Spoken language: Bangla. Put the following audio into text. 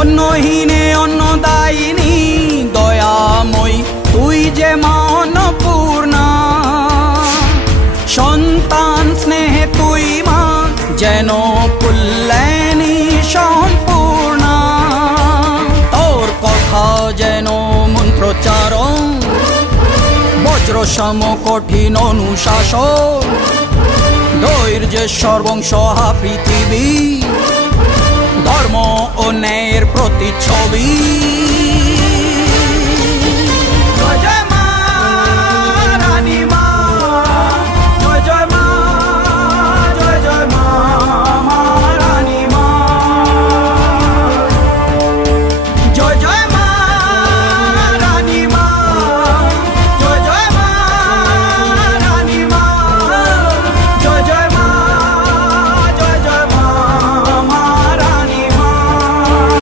অন্নহীনে অন্নদায়িনী দয়াময়ী তুই যে মা অন্নপূর্ণা। সন্তান স্নেহে তুই মা যেন কল্যাণী সম্পূর্ণা। তোর কথা যেন মন্ত্রোচ্চারণ, বজ্র সম কঠিন অনুশাসন। ধৈর্যের সর্বংসহা পৃথিবী, ধর্ম ও ন্যায়ের প্রতিচ্ছবি।